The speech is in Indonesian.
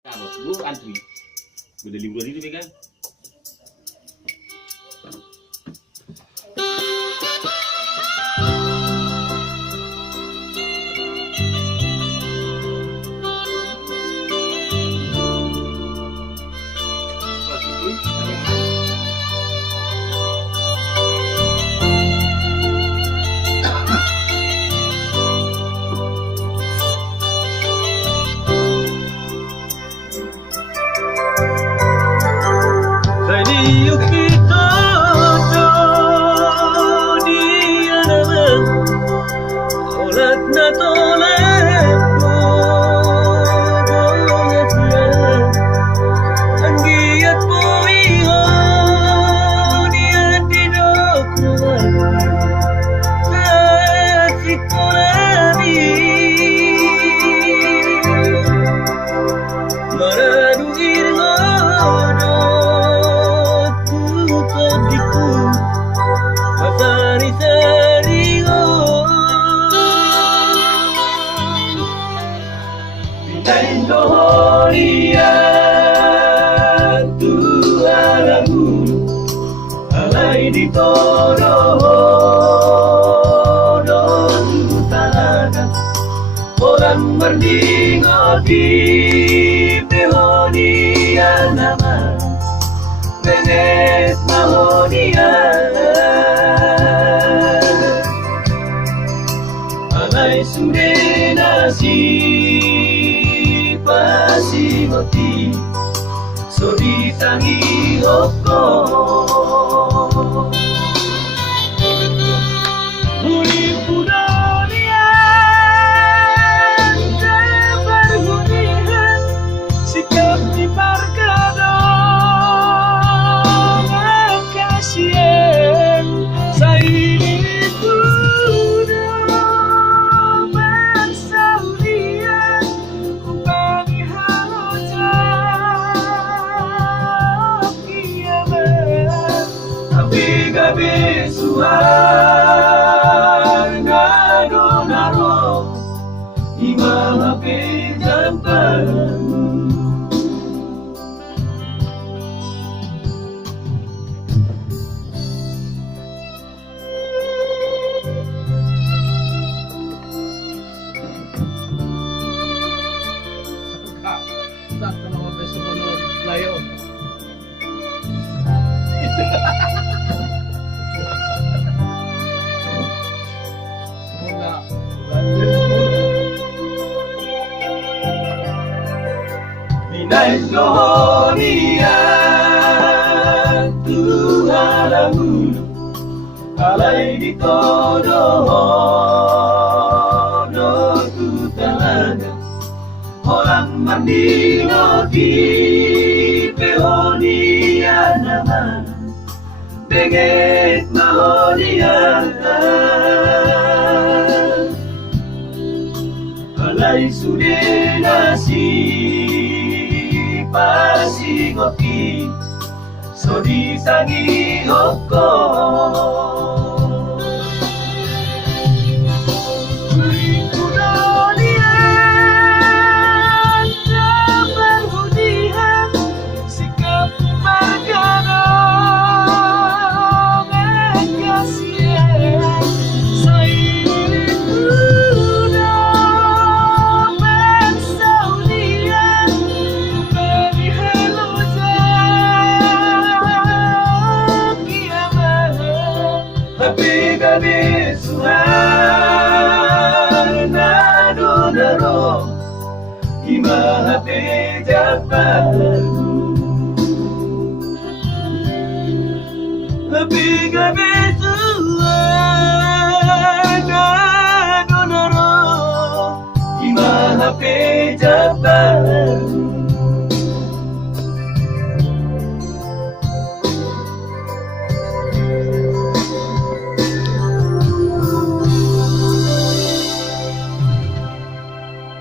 Kalau lu antri, udah liburan itu kan? Niungkithon Nian Amang olat na tolak boyat yan ang giyat mo ihon yan dinokroan at sikolami maraduin ngono Nian Tuhan Lagu alay di todo don talaga orang merdingo di pehonian nama benget mahonian alay sude nasi pasimoti so ditangi hoko Uri budonian terberhunian sikap di margado kasien saini gabi suar nado naro imam ape jampan tak kenapa besok layo. Binay Nian Tuhan Lagu alay di todo tu talaga orang mandino di pehonian nama benget mahonian alay sude nasi pasimoti so ditangi hoko gabi suar nado naro ima hape japan hape gabi suar nado naro ima hape japan